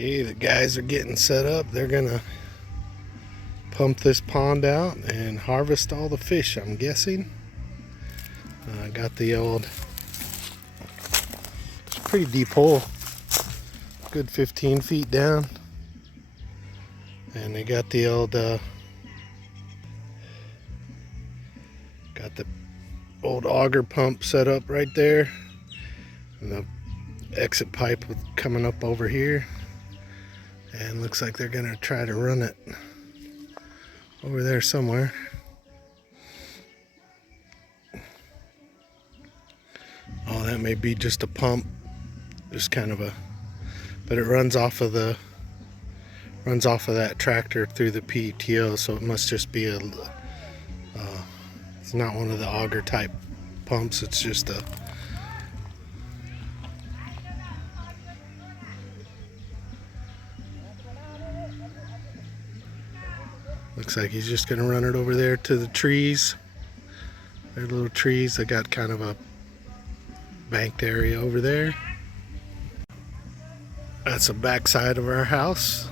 Okay, the guys are getting set up. They're gonna pump this pond out and harvest all the fish, I'm guessing. I got the old, it's a pretty deep hole, good 15 feet down. And they got the old, auger pump set up right there. And the exit pipe coming up over here. And looks like they're gonna try to run it over there somewhere. Oh, that may be just a pump, just kind of a, but it runs off of that tractor through the PTO, so it must just be it's not one of the auger type pumps. It's just a, looks like he's just gonna run it over there to the trees. They're little trees. They got kind of a banked area over there. That's the back side of our house.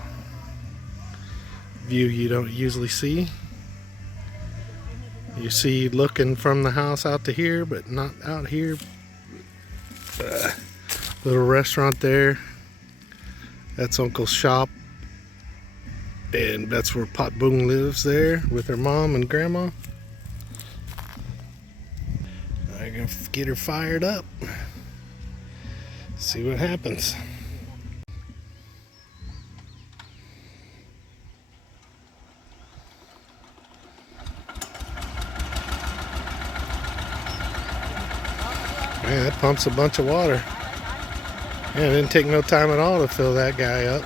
View you don't usually see. You see looking from the house out to here, but not out here. Little restaurant there. That's Uncle's shop. And that's where Pot Boom lives there with her mom and grandma. I'm gonna get her fired up. See what happens. Man, that pumps a bunch of water. Yeah, it didn't take no time at all to fill that guy up.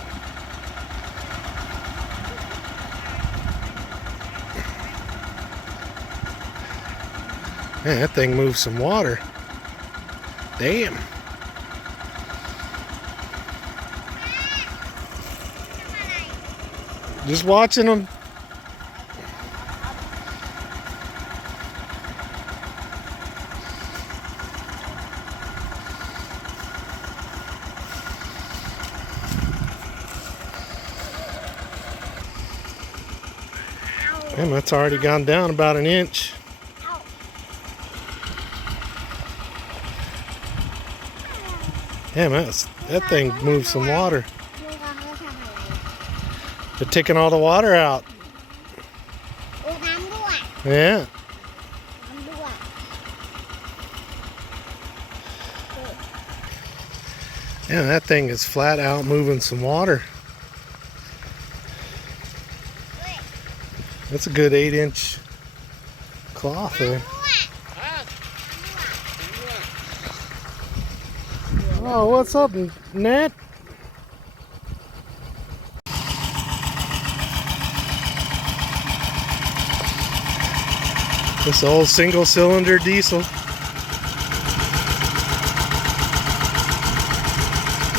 Man, that thing moves some water. Damn. Just watching them. Damn, that's already gone down about an inch. Damn, that thing moves some water. They're taking all the water out. Yeah. Yeah, that thing is flat out moving some water. That's a good 8-inch cloth there. Oh, what's up, Nat? This old single-cylinder diesel.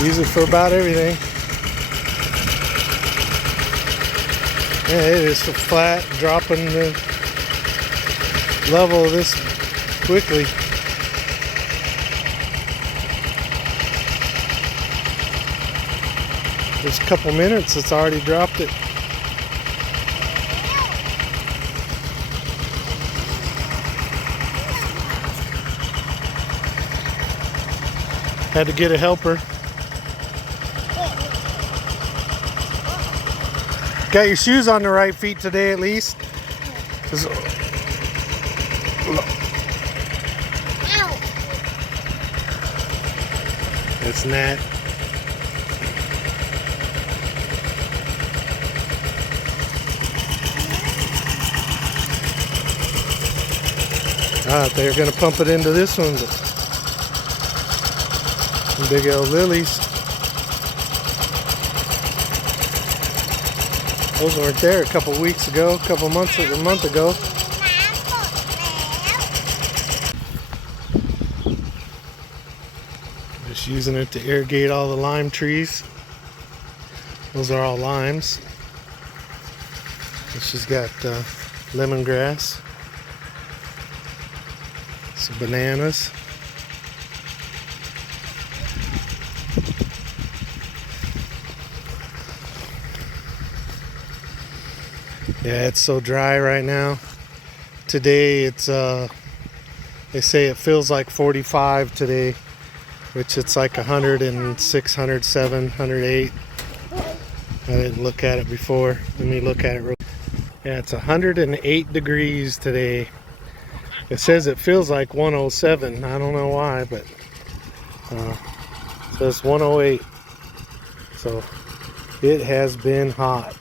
Use it for about everything. Yeah, it is flat, dropping the level of this quickly. Just a couple minutes, it's already dropped it. Had to get a helper. Got your shoes on the right feet today at least. It's Nat. They're gonna pump it into this one. Some big old lilies. Those weren't there a couple weeks ago, a month ago. Just using it to irrigate all the lime trees. Those are all limes. She's got lemongrass, some bananas. Yeah, it's so dry right now. Today it's they say it feels like 45 today, which it's like 106, 107, 108. I didn't look at it before. Let me look at it real. Yeah, it's 108 degrees today. It says it feels like 107. I don't know why, but it says 108. So it has been hot.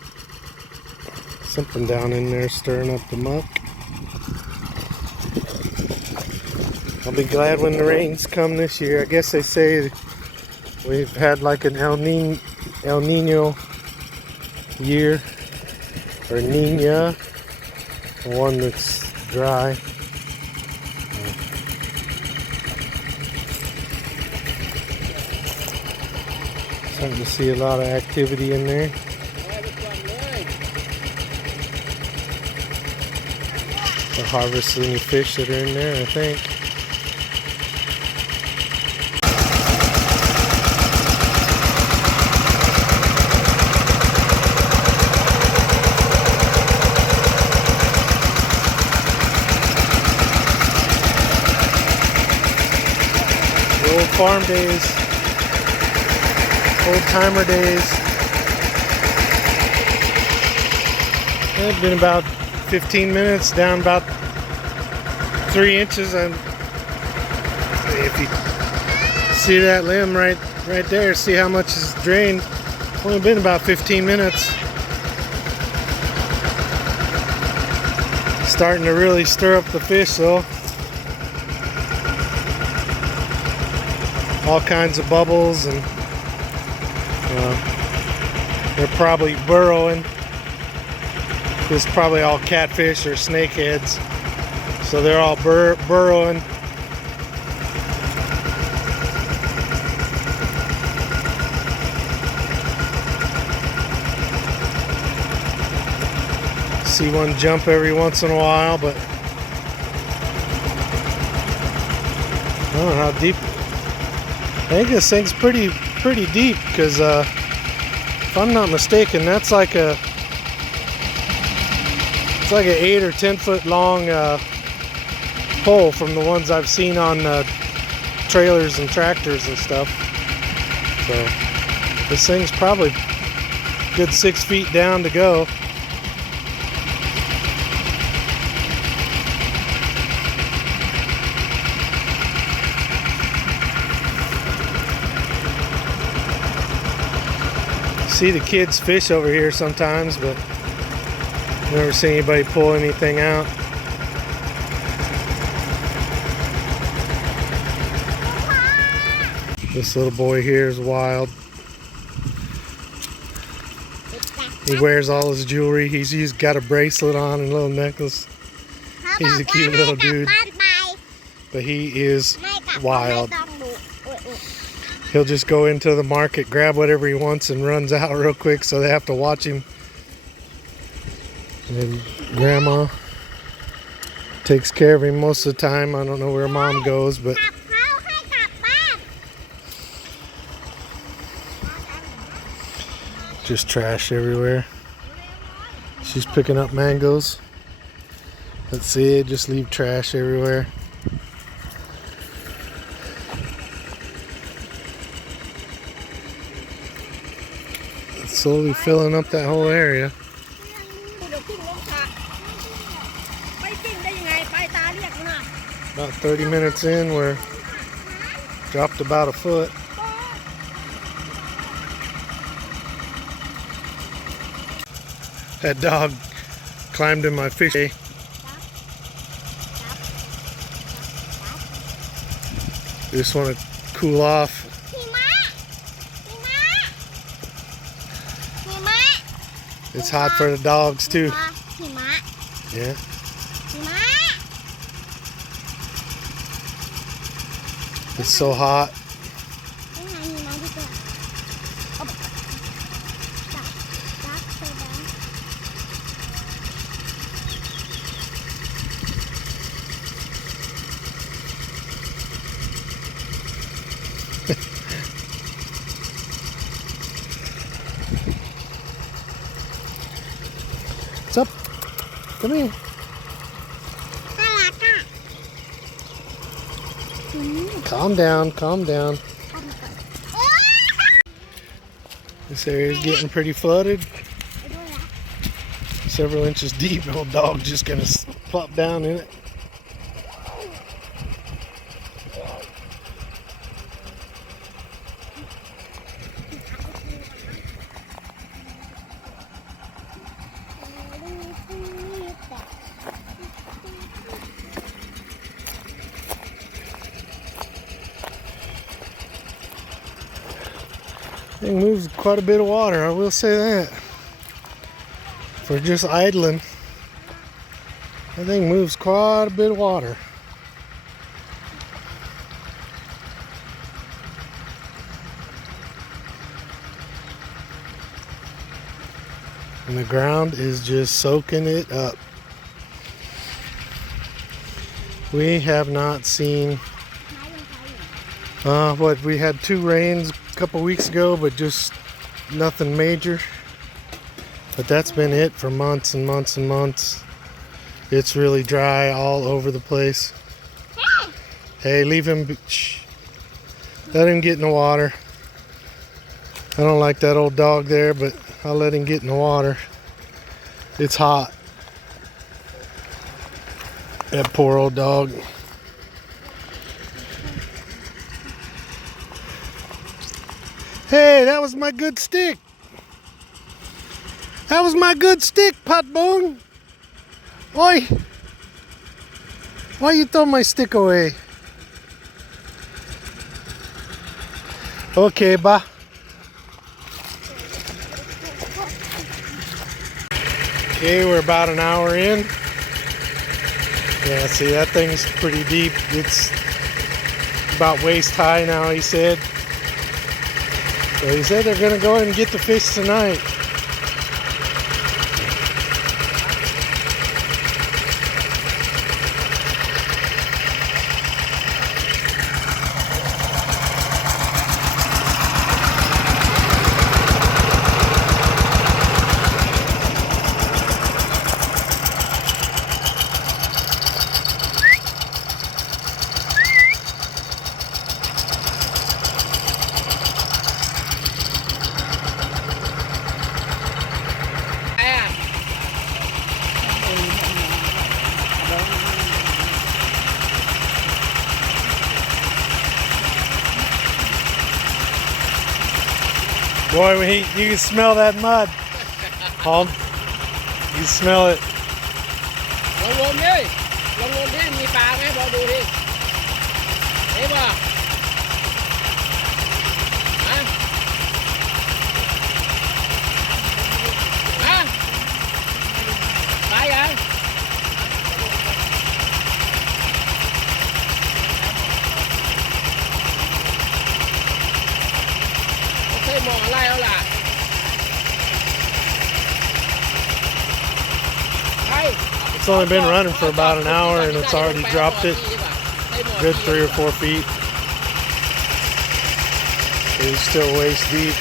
Something down in there stirring up the muck. I'll be glad when the rains come this year. I guess they say we've had like an El Nino year, or Nina, one that's dry. Starting to see a lot of activity in there. They're harvesting the fish that are in there, I think. The old farm days, old timer days. It's been about 15 minutes, down about 3 inches. And if you see that limb right there, see how much is drained. Only been about 15 minutes. Starting to really stir up the fish though. All kinds of bubbles, and they're probably burrowing. It's probably all catfish or snakeheads, so they're all burrowing. See one jump every once in a while, but I don't know how deep. I think this thing's pretty deep, because if I'm not mistaken, that's like an 8 or 10 foot long pole from the ones I've seen on trailers and tractors and stuff. So this thing's probably a good 6 feet down to go. See the kids fish over here sometimes, but never seen anybody pull anything out. This little boy here is wild. He wears all his jewelry. He's got a bracelet on and a little necklace. He's a cute little dude, but he is wild. He'll just go into the market, grab whatever he wants, and runs out real quick, so they have to watch him. And Grandma takes care of him most of the time. I don't know where Mom goes, but just trash everywhere. She's picking up mangoes. Let's see it, just leave trash everywhere. It's slowly filling up that whole area. About 30 minutes in, we're dropped about a foot. That dog climbed in my fish. Just want to cool off. It's hot for the dogs too. Yeah. It's so hot. What's up? Come here. Calm down, calm down. This area is getting pretty flooded. Several inches deep. The old dog just gonna plop down in it. Thing moves quite a bit of water, I will say that. For just idling, that thing moves quite a bit of water. And the ground is just soaking it up. We have not seen we had 2 rains a couple weeks ago, but just nothing major. But that's been it for months and months and months. It's really dry all over the place. Hey, leave him. Shh. Let him get in the water. I don't like that old dog there, but I'll let him get in the water. It's hot. That poor old dog. Hey, that was my good stick. That was my good stick, Potbone. Oi. Why you throw my stick away? Okay, bye. Okay, we're about an hour in. Yeah, see, that thing's pretty deep. It's about waist high now, he said. So he said they're going to go and get the fish tonight. Boy, you can smell that mud. Paul, you smell it. Lông đi, mi pha cái bò đùi đi. Thấy bò. Hả? Hả? Phải vậy? Thấy mò lai đâu là? It's only been running for about an hour and it's already dropped it good 3 or 4 feet. It's still waist deep,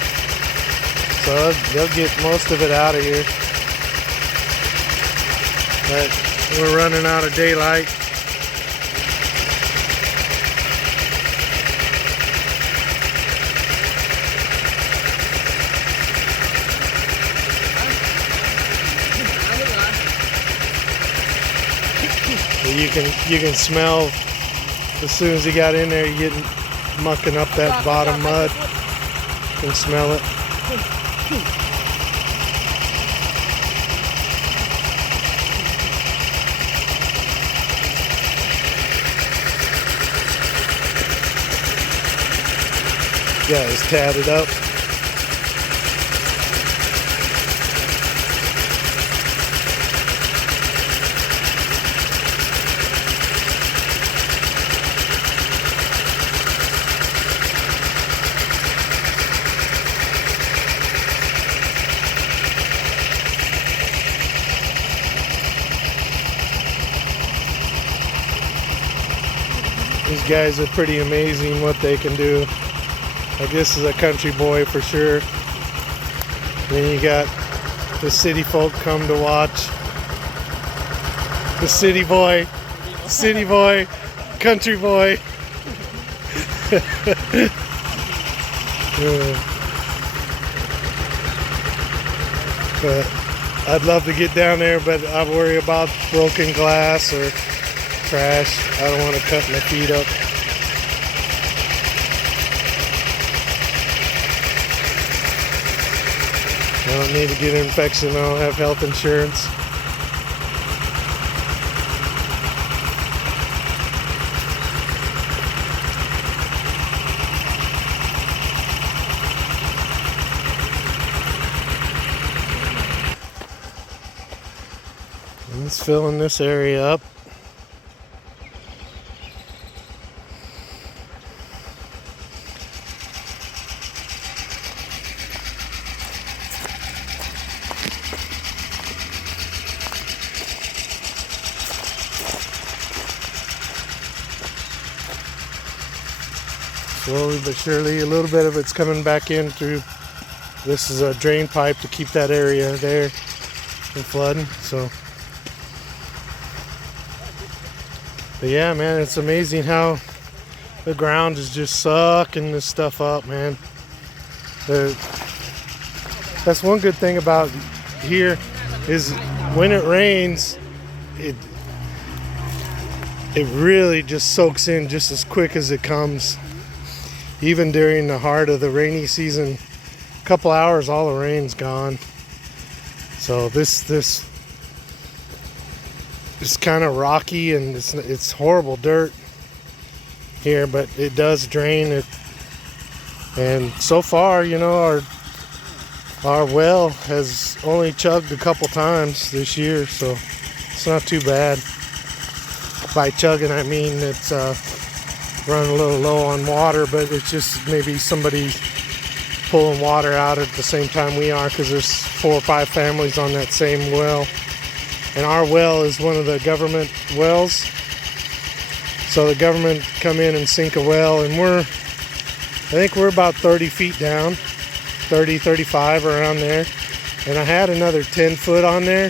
so they'll get most of it out of here. But we're running out of daylight. You can smell as soon as he got in there, you getting mucking up that bottom mud. You can smell it. Guys tatted up. These guys are pretty amazing what they can do. Like, this is a country boy for sure. Then you got the city folk come to watch. The city boy, country boy. But I'd love to get down there, but I worry about broken glass or trash. I don't want to cut my feet up. I don't need to get an infection. I don't have health insurance. It's filling this area up. Slowly but surely, a little bit of it's coming back in through. This is a drain pipe to keep that area there from flooding. So, but yeah, man, it's amazing how the ground is just sucking this stuff up, man. That's one good thing about here is when it rains, it really just soaks in just as quick as it comes. Even during the heart of the rainy season, a couple hours, all the rain's gone. So this is kind of rocky, and it's horrible dirt here, but it does drain it. And so far, you know, our well has only chugged a couple times this year, so it's not too bad. By chugging, I mean it's running a little low on water, but it's just maybe somebody pulling water out at the same time we are, because there's 4 or 5 families on that same well. And our well is one of the government wells. So the government come in and sink a well, and I think we're about 30 feet down, 30, 35 around there. And I had another 10 foot on there,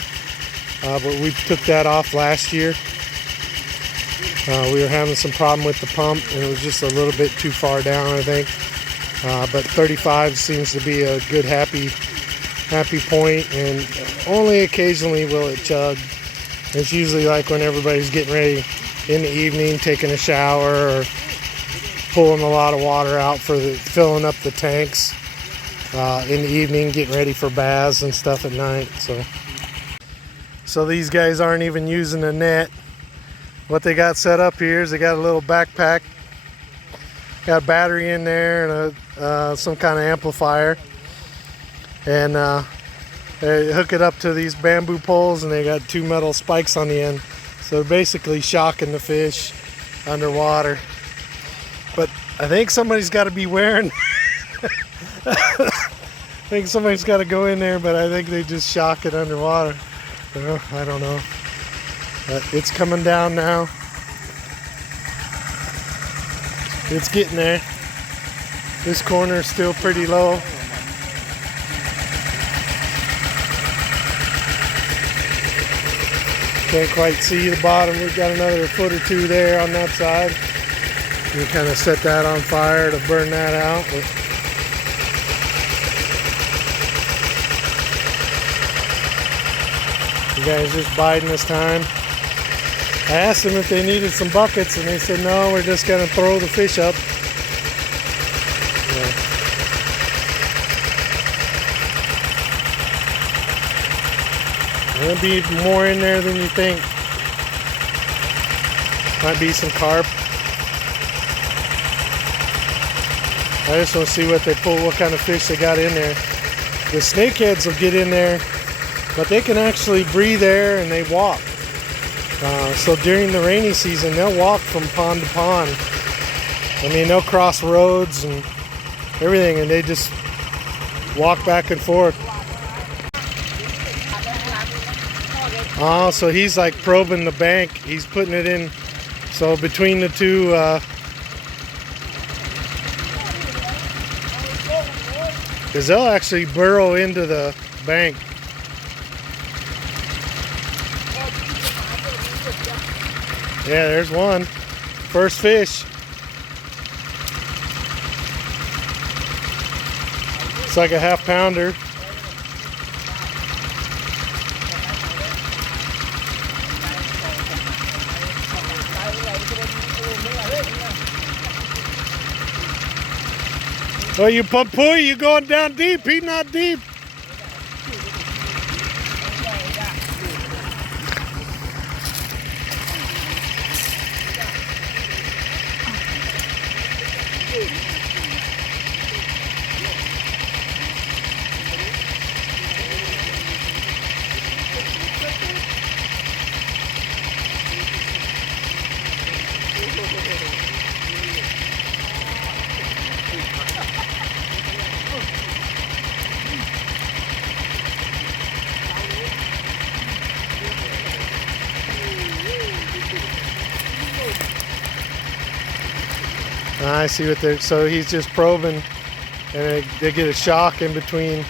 but we took that off last year. We were having some problem with the pump, and it was just a little bit too far down, I think. But 35 seems to be a good happy point, and only occasionally will it chug. It's usually like when everybody's getting ready in the evening, taking a shower or pulling a lot of water out for filling up the tanks in the evening, getting ready for baths and stuff at night. So these guys aren't even using a net. What they got set up here is they got a little backpack, got a battery in there, and some kind of amplifier, and they hook it up to these bamboo poles, and they got 2 metal spikes on the end, so they're basically shocking the fish underwater. But I think somebody's got to be wearing I think somebody's got to go in there, but I think they just shock it underwater. I don't know. But it's coming down now. It's getting there. This corner is still pretty low. Can't quite see the bottom. We've got another foot or 2 there on that side. We kind of set that on fire to burn that out. The guy's just biding this time. I asked them if they needed some buckets, and they said, no, we're just going to throw the fish up. There'll be more in there than you think. Might be some carp. I just want to see what they pull, what kind of fish they got in there. The snakeheads will get in there, but they can actually breathe air and they walk. So during the rainy season, they'll walk from pond to pond. I mean, they'll cross roads and everything, and they just walk back and forth. Oh, so he's like probing the bank. He's putting it in. So between the two, because they'll actually burrow into the bank. Yeah, there's one. First fish. It's like a half pounder. Oh, you Pampui, you going down deep. He not deep. I see what they're, so he's just probing and they get a shock in between.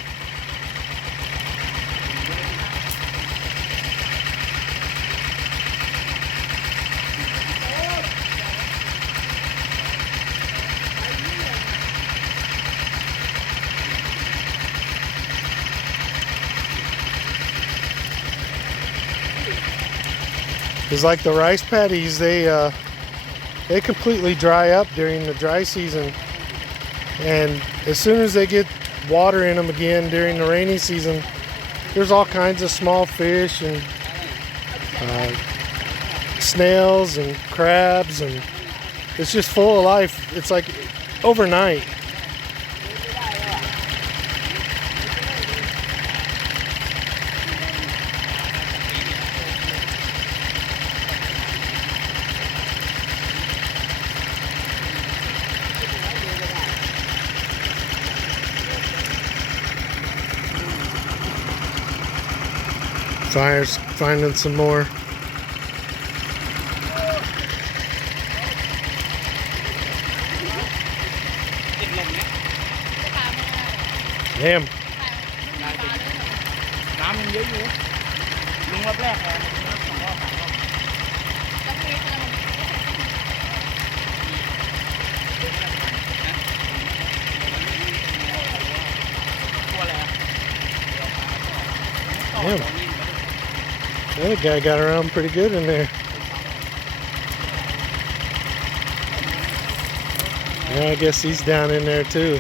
It's like the rice paddies, they completely dry up during the dry season, and as soon as they get water in them again during the rainy season, there's all kinds of small fish and snails and crabs, and it's just full of life. It's like overnight. Fire's finding some more. Damn. น้ำมันเยอะอยู่ลุงรอบแรกแล้วสองรอบตัวอะไร Damn. The other guy got around pretty good in there. Yeah, I guess he's down in there too.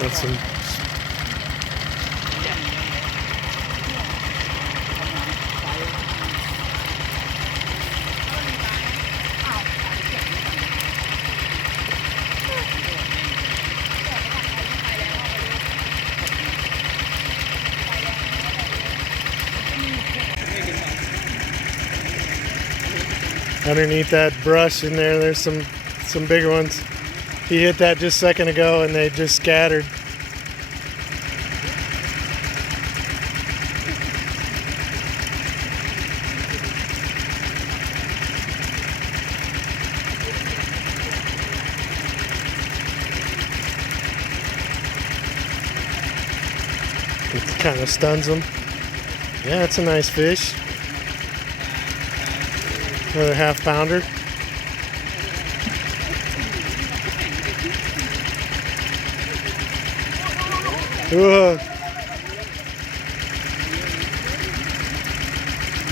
That's some. Underneath that brush in there, there's some bigger ones. He hit that just a second ago and they just scattered. It kind of stuns them. Yeah, it's a nice fish. Another half pounder. Ooh.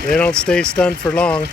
They don't stay stunned for long.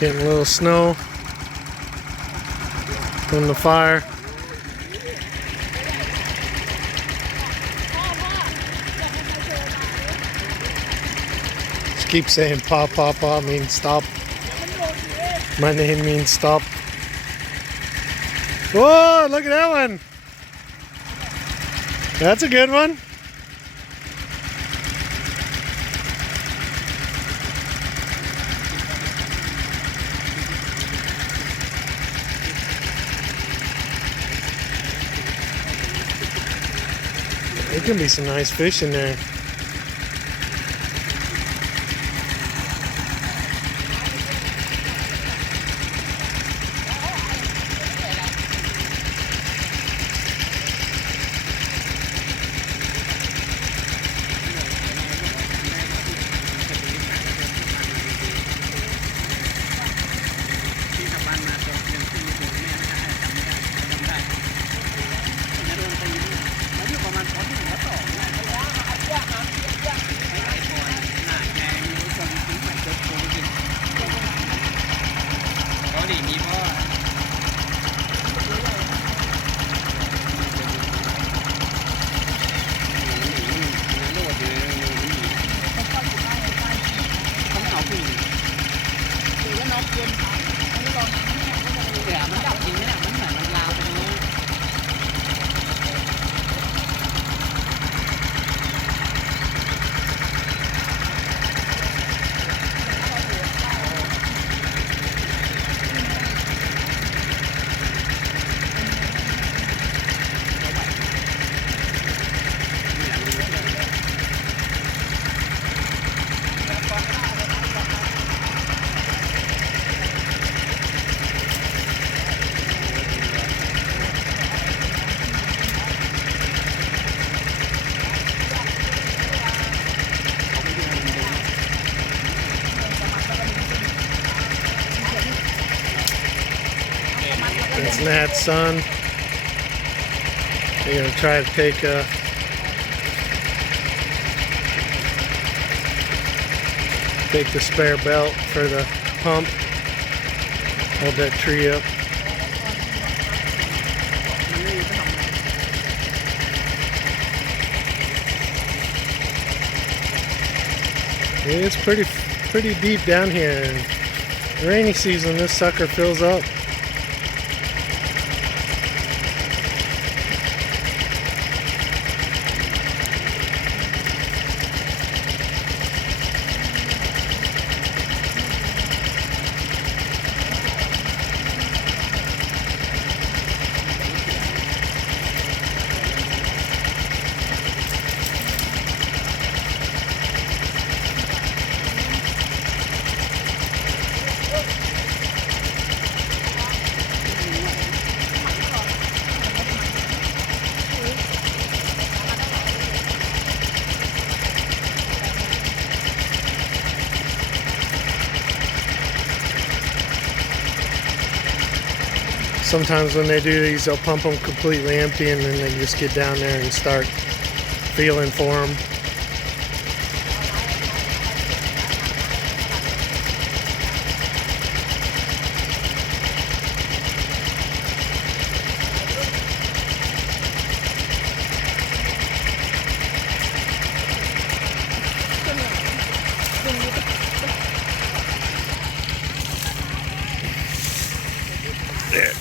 Getting a little snow from the fire. Just keep saying pa pa pa means stop. My name means stop. Whoa, look at that one. That's a good one. There can be some nice fish in there. It's Nat's son. They're gonna try to take the spare belt for the pump. Hold that tree up. Yeah, it's pretty deep down here. In rainy season, this sucker fills up. Sometimes when they do these, they'll pump them completely empty and then they just get down there and start feeling for them. There.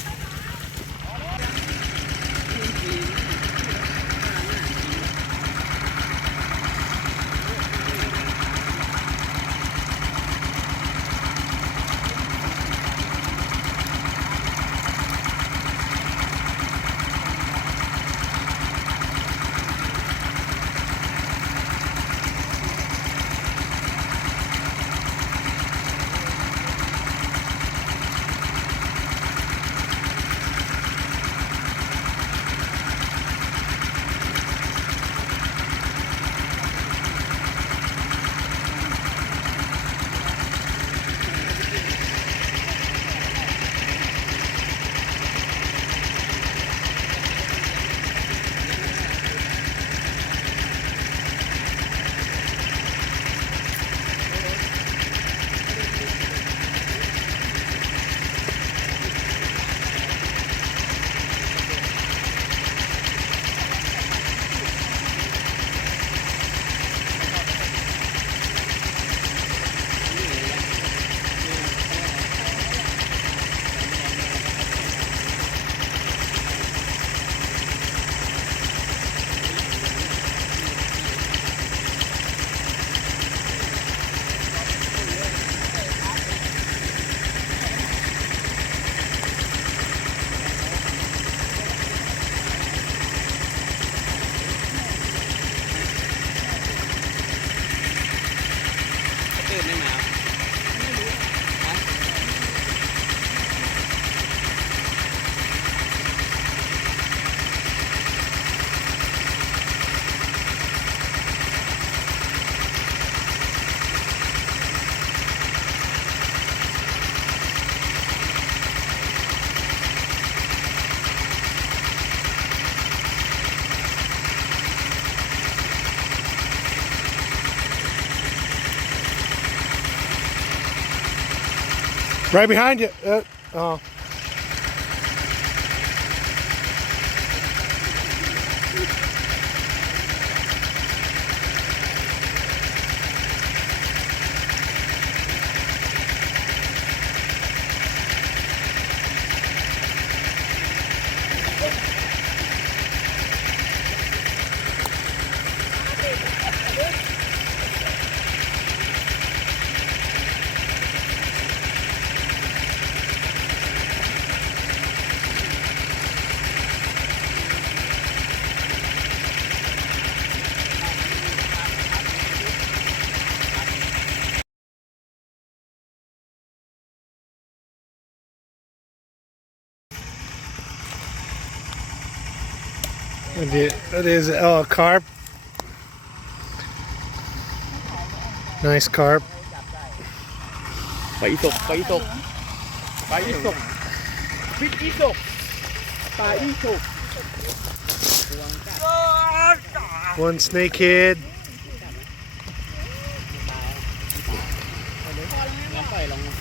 Right behind you. Oh. That is a carp. Nice carp. ปลาอีสกปลาอีสกปลาอีสกพิษอีสกปลาอีสก One snakehead.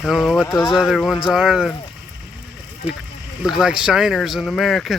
I don't know what those other ones are. They look like shiners in America.